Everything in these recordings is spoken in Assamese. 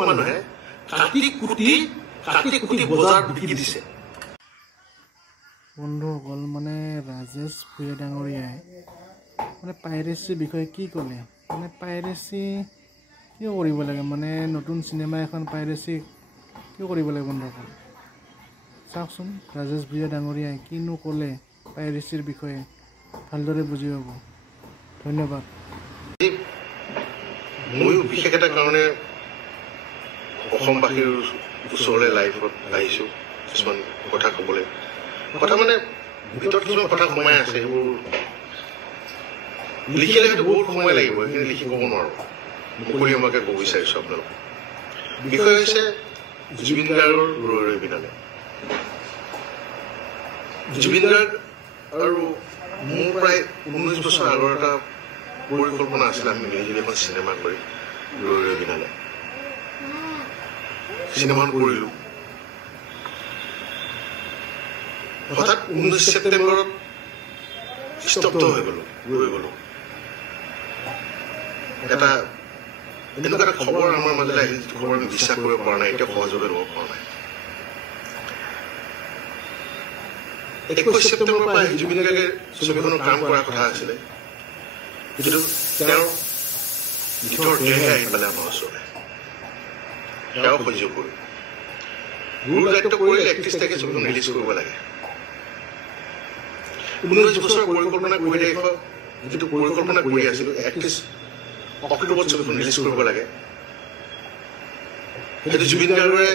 মানুহে কাটি কুটি বজাৰত বিকি দিছে। বন্ধুসকল মানে ৰাজেশ ভূঞা ডাঙৰীয়াই মানে পাইৰেচিৰ বিষয়ে কি ক'লে মানে পাইৰেচি কিয় কৰিব লাগে মানে নতুন চিনেমা এখন পাইৰেচি কিয় কৰিব লাগে বন্ধুসকল চাওকচোন ৰাজেশ ভূঞা ডাঙৰীয়াই কিনো ক'লে পাইৰেচিৰ বিষয়ে ভালদৰে বুজি পাব। ধন্যবাদ। ময়ো বিশেষ এটা কাৰণে অসমবাসীৰ ওচৰলৈ লাইভত আহিছোঁ কিছুমান কথা ক'বলৈ। কথা মানে ভিতৰত কিছুমান কথা সোমাই আছে, সেইবোৰ লিখিলে হয়তো বহুত সময় লাগিব, সেইখিনি লিখি ক'ব নোৱাৰোঁ। মুকলিমূৰীয়াকৈ ক'ব বিচাৰিছোঁ আপোনালোকক। বিষয় হৈছে জুবিন গাৰ্গৰ ৰৈ ৰৈ বিনালে। জুবিন গাৰ্গ আৰু মোৰ প্ৰায় 19 বছৰ আগৰ এটা পৰিকল্পনা আছিলে আমি মিলিজুলি এখন চিনেমা কৰি ৰৈ ৰৈ বিনালে। চিনেমাখন কৰিলোঁ। হঠাৎ 19 ছেপ্টেম্বৰত স্তব্ধ হৈ গ'লোঁ, ৰৈ গ'লোঁ। এটা এনেকুৱা এটা খবৰ আমাৰ মাজলৈ আহিল, যিটো খবৰ আমি বিশ্বাস কৰিব পৰা নাই, এতিয়া সহযোগে ল'ব পৰা নাই। 21 ছেপ্টেম্বৰৰ পৰা জুবিন গাৰ্গে ছবিখনৰ কাম কৰাৰ কথা আছিলে, কিন্তু তেওঁৰ ভিতৰ দেহে আহি পেলাই আমাৰ ওচৰলৈ। সেয়াও সহ্য কৰি গুৰু দায়িত্ব কৰিলে 31 তাৰিখে ছবিখন ৰিলিজ কৰিব লাগে। 19 বছৰ পৰিকল্পনা কৰি যিটো পৰিকল্পনা কৰি আছিলোঁ 31 অক্টোবৰত ছবিখন ৰিলিজ কৰিব লাগে, সেইটো জুবিন গাৰ্গৰে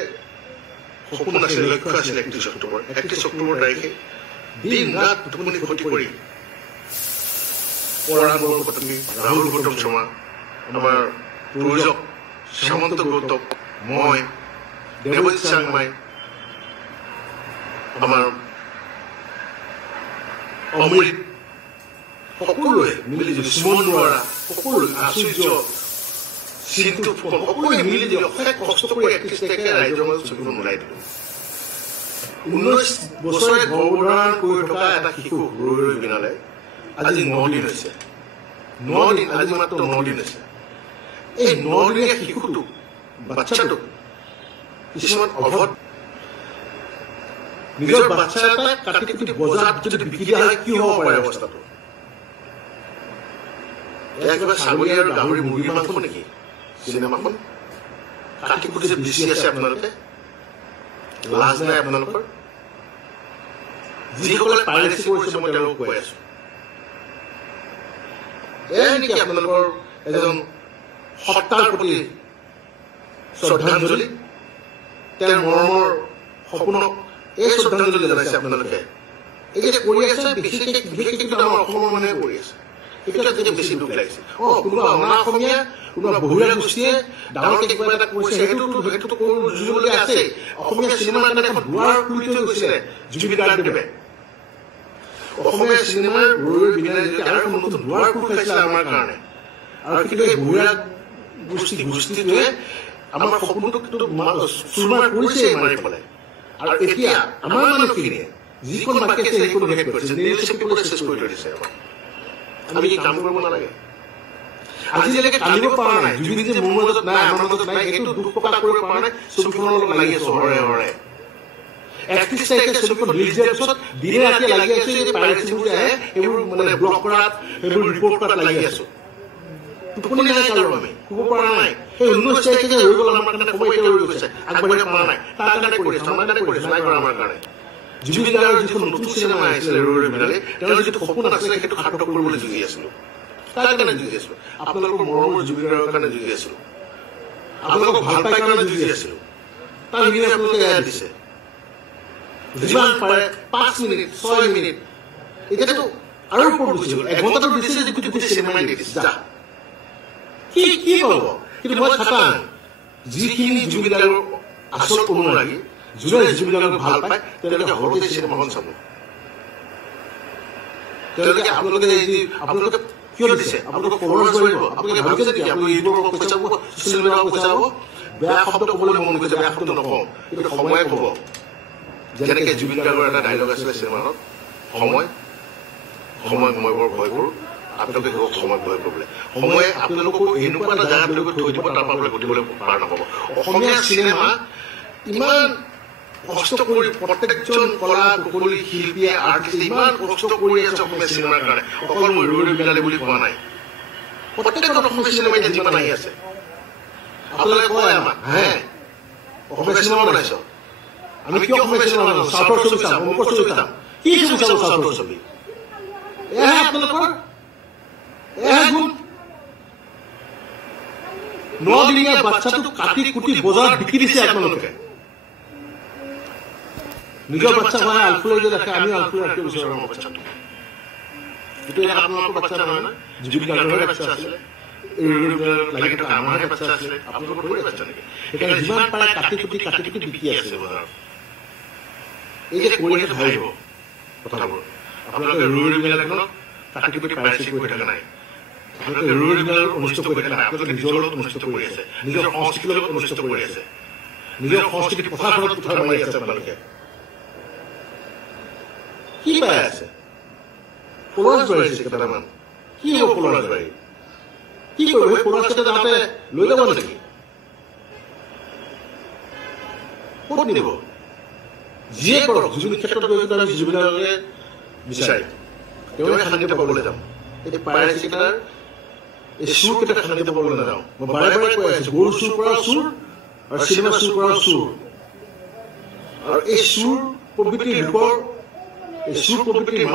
সপোন আছিলে, লক্ষ্য আছিলে 31 অক্টোবৰ। 31 অক্টোবৰ তাৰিখে দিন ৰাত টোপনি ক্ষতি কৰি পৰাণ বৰকটকী, ৰাহুল গৌতম শৰ্মা, আমাৰ প্ৰযোজক সামন্ত গৌতম, মই, দেৱজিৎ চাংমাই, আমাৰ অমৃত, সকলোৱে মিলিজুলি সুমন বৰা, সকলোৱে আচুৰ্য, চিন্তু ফুকন, সকলোৱে মিলিজুলি অশেষ কষ্ট কৰি 31 তাৰিখে ৰাইজৰ মাজত ছবিখন ওলাই দিলোঁ। 19 বছৰে গৰ্ভধাৰণ কৰি থকা এটা শিশু ৰৈ ৰৈ বিনালে আজি 9 দিন হৈছে। 9 দিন, আজি মাত্ৰ 9 দিন হৈছে। এই 9 দিনীয়া শিশুটোক, বাচ্চাটোক কিছুমান অভদ নিজৰ বাচ্চা এটা কাটি কুটি বজাৰত যদি বিকি দিয়া হয় কি হ'ব পাৰে অৱস্থাটো? এয়া কিবা ছাগলী আৰু গাহৰি মুৰ্গীৰ মাংস নেকি চিনেমাখন? কাটি কুটি যে বিচি আছে আপোনালোকে, লাজ নাই আপোনালোকৰ? যিসকলে পাইৰেচি কৰিছে মই তেওঁলোকক কৈ আছো, এয়াই নেকি আপোনালোকৰ এজন সত্তাৰ প্ৰতি শ্ৰদ্ধাঞ্জলি? তেওঁৰ মৰমৰ সপোনক এই শ্ৰদ্ধাঞ্জলি জনাইছে আপোনালোকে? এই যে কৰি আছে বিশেষকৈ কিন্তু আমাৰ অসমৰ মানুহে কৰি আছে, সেইবিলাক তেতিয়া বেছি দুখ লাগিছে। কোনোবা অনা অসমীয়া, কোনোবা বহিৰা গোষ্ঠীয়ে ডাঙৰকে কিবা এটা কৰিছে, সেইটোতো যুঁজিবলগীয়া আছে। অসমীয়া চিনেমাৰ কাৰণে এখন দুৱাৰ খুলি থৈ গৈছিলে জুবিন গাৰ্গদেৱে। অসমীয়া চিনেমাৰ ৰৈ ৰৈ বিনালে যদি আৰু এখন নতুন দুৱাৰ খুলি খাইছিলে আমাৰ কাৰণে, আৰু কিন্তু এই বহিৰা গোষ্ঠীটোৱে আমাৰ সপোনটোক চুৰমাৰ কৰিছে মাৰি পেলাই। আৰু এতিয়া আমাৰ মানুহখিনিয়ে যিকণ বাকী আছে সেইকণ শেষ কৰিছে, নীল চিম্পলে চেষ্টা কৰি থৈ দিছে। আমি কি কাম কৰিব নালাগে? আজিলৈকে কান্দিব পৰা নাই, জুবিন যে মোৰ মাজত নাই, আমাৰ মাজত নাই, এইটো দুখ প্ৰকাশ কৰিব পৰা নাই। ছবিখনৰ লগত লাগি আছো হৰে হৰে। 31 তাৰিখে ছবিখন ৰিলিজ দিয়াৰ পিছত দিনে ৰাতিয়ে লাগি আছো, এই পাইৰেচিবোৰ যে আহে সেইবোৰ মানে ব্লক কৰাত, সেইবোৰ ৰিপৰ্ট কৰাত লাগি আছো। টোপনি নাই কাৰো, আমি শুব পৰা নাই। সেই 19 তাৰিখে যে ৰৈ গ'ল আমাৰ কাৰণে, সময় এতিয়া ৰৈ গৈছে, আগবাঢ়িব পৰা নাই। তাৰ কাৰণে কৰিছো, আমাৰ কাৰণে কৰিছো, নাই কৰা আমাৰ কাৰণে। জুবিন গাৰ্গৰ যিখন নতুন চিনেমা আহিছিলে ৰৈ ৰৈ বিনালে, তেওঁৰ যিটো সপোন আছিলে সেইটো সাৰ্থক কৰিবলৈ যুঁজি আছিলো। তাৰ কাৰণে যুঁজি আছিলো, আপোনালোকৰ মৰমৰ জুবিন গাৰ্গৰ কাৰণে যুঁজি আছিলো, আপোনালোকক ভাল পাই কাৰণে যুঁজি আছিলো। তাৰ বিনিময়ত আপোনালোকে এয়া দিছে, যিমান পাৰে 5 মিনিট 6 মিনিট, এতিয়াতো আৰু ওপৰত গুচি গ'ল। 1 ঘণ্টাটো দিছে যে গোটেই চিনেমাই দি দিছে। যা কি পাব? কিন্তু মই খাটাং, যিখিনি জুবিন গাৰ্গৰ আচল অনুৰাগী, যোনে জুবিন গাৰ্গক ভাল পায়, তেওঁলোকে হলতে চিনেমাখন চাব। তেওঁলোকে আপোনালোকে কিয় দিছে? আপোনালোকক ফলোৱাৰ্ছ কৰিব। আপোনালোকে ভাবিছে নেকি আপুনি ইউটিউবৰ পইচা পাব, ছ'চিয়েল মিডিয়াৰ পইচা পাব? বেয়া শব্দ ক'বলৈ মন গৈছে, বেয়া শব্দ নকওঁ, কিন্তু সময়ে ক'ব। যেনেকৈ জুবিন গাৰ্গৰ এটা ডাইলগ আছিলে চিনেমাখনত, সময় মই বৰ ভয় কৰোঁ, আপোনালোকে সময় বয় প্ৰব্লেম সময়ে আপোনালোকক এনেকুৱা এটা জেগাত লৈ থৈ দিব তাৰ পৰা আপোনালোকে ঘটিবলৈ পাৰ নাপাব অসমীয়া চিনেমা ইমান কষ্ট কৰি প্ৰত্যেকজন কলা কুশলী শিল্পীয়ে আৰ্টিষ্ট ইমান কষ্ট কৰি আছে অসমীয়া চিনেমাৰ কাৰণে অকল মই ৰৈ ৰৈ বিলালে বুলি কোৱা নাই প্ৰত্যেকজন অসমীয়া চিনেমা এতিয়া যিমান আহি আছে আপোনালোকে কয় আমাক হে অসমীয়া চিনেমা বনাইছ আমি কিয় অসমীয়া চিনেমা বনাওঁ চাউথৰ ছবি চাম অমুকৰ ছবি চাম কি ছবি চাব চাউথৰ ছবি এয়াহে আপোনালোকৰ এয়াহে গুণ 9 দিনীয়া বাচ্চাটো কাটি কুটি বজাৰত বিক্ৰী দিছে আপোনালোকে নিজৰ বাচ্চা হয় আলফুলৈ যে ৰাখে আমি আলফুলৈ ৰাখিব বিচাৰোঁ আমাৰ বাচ্চাটো এইটো আপোনালোকৰ বাচ্চা নহয় না জুবিন গাৰ্গৰে বাচ্চা আছিলে লাগি থকা আমাৰহে বাচ্চা আছিলে আপোনালোকৰ থৈ বাচ্চা নেকি সেইকাৰণে যিমান পাৰে কাটি কুটি বিকি আছে বজাৰত এই যে কৰি আছে ভাবিব কথাবোৰ আপোনালোকে ৰৈ বিলাকখনক কাটি কুটি পাইৰেচি কৰি থকা নাই আপোনালোকে ৰৈ বিলাক অনুষ্ঠিত কৰি থকা নাই আপোনালোকে নিজৰ লগত অনুষ্ঠিত কৰি আছে নিজৰ সংস্কৃতিৰ লগত অনুষ্ঠিত কৰি আছে নিজৰ সংস্কৃতি পথাৰখনত কোঠাৰ মাৰি আছে আপোনালোকে কি পাই আছে পলাশ বাঢ়িছে কেইটামান কি হ'ব পলাশ বাঢ়ি কি কৰিব সেই পলাশ কেইটা যাওঁতে লৈ যাব নেকি ক'ত নিব যিয়ে কৰক জুবিন ক্ষেত্ৰত গৈ যদি আমি জুবিনকে বিচাৰি তেওঁৱে শান্তিতে পাবলৈ যাম এই পাইৰেচি কেইটাৰ এই চুৰ কেইটা শান্তিতে পাবলৈ নাযাওঁ মই বাৰে বাৰে কৈ আছো গৰু চুৰ কৰা চুৰ আৰু চিনেমা চুৰ কৰা চুৰ আৰু এই চুৰ প্ৰবৃত্তিৰ ৰূপৰ এই চুৰ প্ৰবৃত্তিৰ